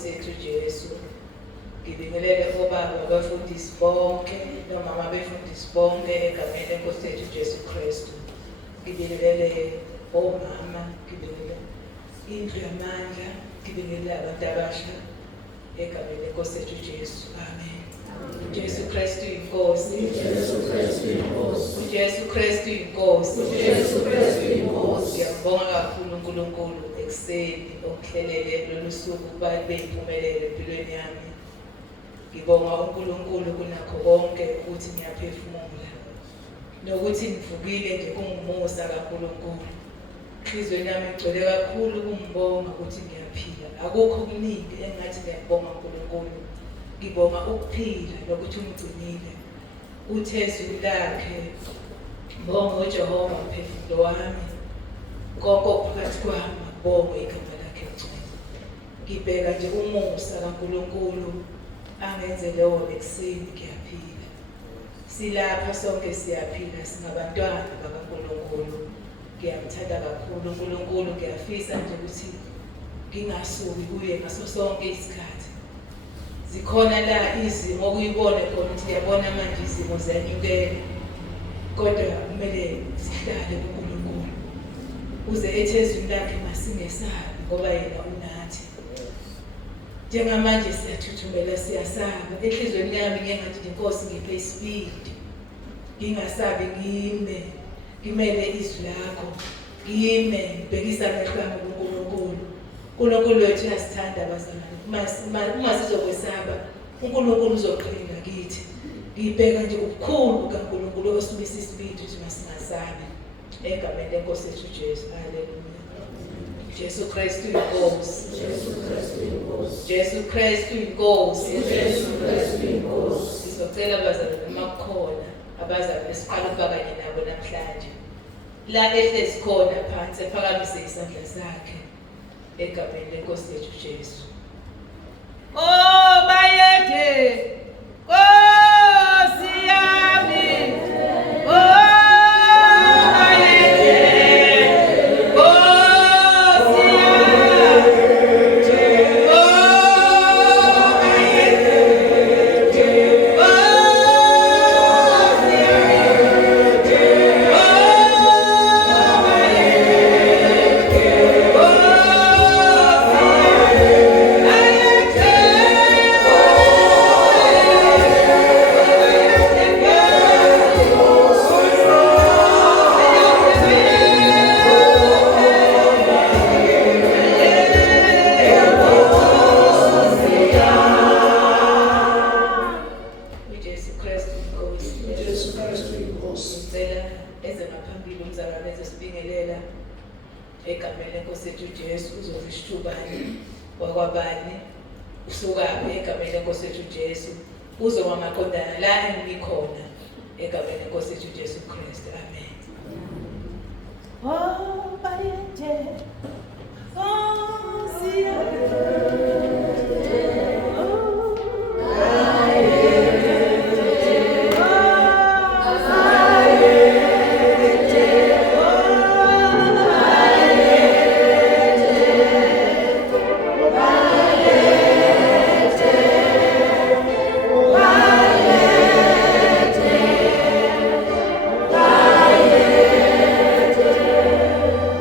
Nkosi yethu Jesu. Ngibingelele obaba abafundisi bonke nomama abefundisi bonke egameni leNkosi yethu Jesu Kristu. Ngibingelele omama, ngibingelele indlu yamandla, ngibingelele abantu abasha egameni leNkosi yethu Jesu. Amen. Jesu Kristu inkosi. Jesu Kristu inkosi. Jesu Kristu inkosi. Jesu Kristu inkosi. Ngiyabonga kakhulu uNkulunkulu ekuseni okuhlelele lolu suku ukuba libe yimpumelelo empilweni yami. Ngibonga uNkulunkulu kunakho konke ukuthi ngiyaphefumula. Nokuthi ngivukile nje kungumusa kaNkulunkulu. Inhliziyo yami igcwele kakhulu ukungibonga ukuthi ngiyaphila. Akukho okuningi engathi ngiyabonga uNkulunkulu. Ngibonga ukuphila nokuthi ungigcinile. Uthezulu lakhe. Ngibonga uJehova umphefumulo wami. Konke phakathi kwami ngibonga igama lakhe ngcwele. Ngibheka nje umusa kaNkulunkulu angenzele wona ekuseni ngiyaphila. Silapha sonke siyaphila singabantwana bakaNkulunkulu. Ngiyamthanda kakhulu uNkulunkulu, ngiyafisa nje ukuthi ngingasuki kuye ngaso sonke isikhathi. Zikhona la izimo okuyibona khona ukuthi ngiyabona manje izimo ziyanyukela. Kodwa kumele sihlale kuNkulunkulu. Uze ethezweni lakhe masingesabi ngoba yena unathi. Njengamanje siyathuthumela siyasaba. Enhlizweni yami ngiyengathi inkosi ngiphe isibindi. Ngingasabi ngimele izwi lakho. Ngibhekisa amehlo ami kuNkulunkulu. uNkulunkulu wethu uyasithanda abazalwane. Uma sizokwesaba, uNkulunkulu uzoqhina kithi. Ngibheka nje ubukhulu kaNkulunkulu osibisa isibindi ukuthi masingasabi. Egameni leNkosi yethu Jesu. Haleluya. Jesu Kristu inkosi. Jesu Kristu inkosi. Jesu Kristu inkosi. Jesu Kristu inkosi. Sizocela abazalwane uma kukhona abazalwane esiqala ukuba kanye nabo namhlanje. La ehlezi khona phansi ephakamise isandla sakhe egameni leNkosi yethu Jesu. Oh bayethe. Nkosi yami. Oh egameni leNkosi yethu Jesu uzozishubani wakwabani usuka egameni leNkosi yethu Jesu uzoma maqondana la engikhona egameni leNkosi yethu Jesu Kristu. Amen. Oh bayethe. Nkosi yami.